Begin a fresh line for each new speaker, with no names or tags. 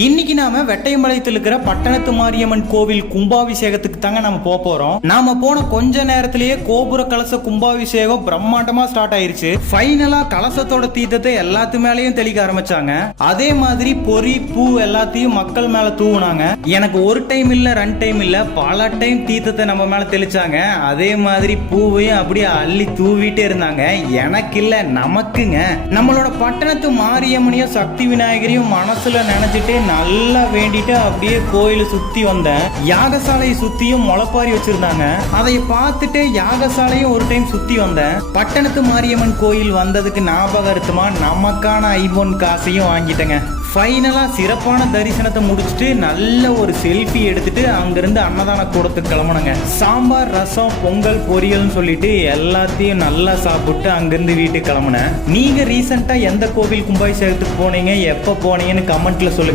இன்னைக்கு நாம வெட்டையம்பாளையத்தில் இருக்கிற பட்டணத்து மாரியம்மன் கோவில் கும்பாபிஷேகத்துக்கு தாங்க நம்ம போக போறோம். நாம போன கொஞ்ச நேரத்திலேயே கோபுர கலச கும்பாபிஷேகம் பிரம்மாண்டமா ஸ்டார்ட் ஆயிருச்சு. ஃபைனலா கலசத்தோட தீர்த்தத்தை எல்லாத்து மேலயும் தெளிக்க ஆரம்பிச்சாங்க. அதே மாதிரி பொறி பூ எல்லாத்தையும் மக்கள் மேல தூவுனாங்க. எனக்கு ஒரு டைம் இல்ல ரெண்டு டைம் இல்ல பல டைம் தீர்த்தத்தை நம்ம மேல தெளிச்சாங்க. அதே மாதிரி பூவையும் அப்படியே அள்ளி தூவிட்டே இருந்தாங்க. எனக்கு இல்ல நமக்குங்க. நம்மளோட பட்டணத்து மாரியம்மனையும் சக்தி விநாயகரையும் மனசுல நினைச்சிட்டு நல்லா வேண்டிட்டு அப்படியே கோயிலை சுத்தி வந்தேன். யாகசாலையை சுத்தியும் முளப்பாரி வச்சிருந்தாங்க. அதை பார்த்துட்டு யாகசாலையும் ஒரு டைம் சுத்தி வந்தேன். பட்டணத்து மாரியம்மன் கோயில் வந்ததுக்கு ஞாபகார்த்தமா நமக்கான ஐபோன் காசையும் வாங்கிட்டேங்க. ஃபைனலா சிறப்பான தரிசனத்தை முடிச்சுட்டு நல்ல ஒரு செல்ஃபி எடுத்துட்டு அங்கிருந்து அன்னதான கூடத்துக்கு கிளம்பணுங்க சாம்பார் ரசம் பொங்கல் பொரியல்னு சொல்லிட்டு எல்லாத்தையும் நல்லா சாப்பிட்டு அங்கிருந்து வீட்டுக்கு கிளம்புனேன். நீங்க ரீசெண்டாக எந்த கோவில் கும்பாபிஷேகத்துக்கு போனீங்க? எப்போ போனீங்கன்னு கமெண்ட்ல சொல்லுங்க.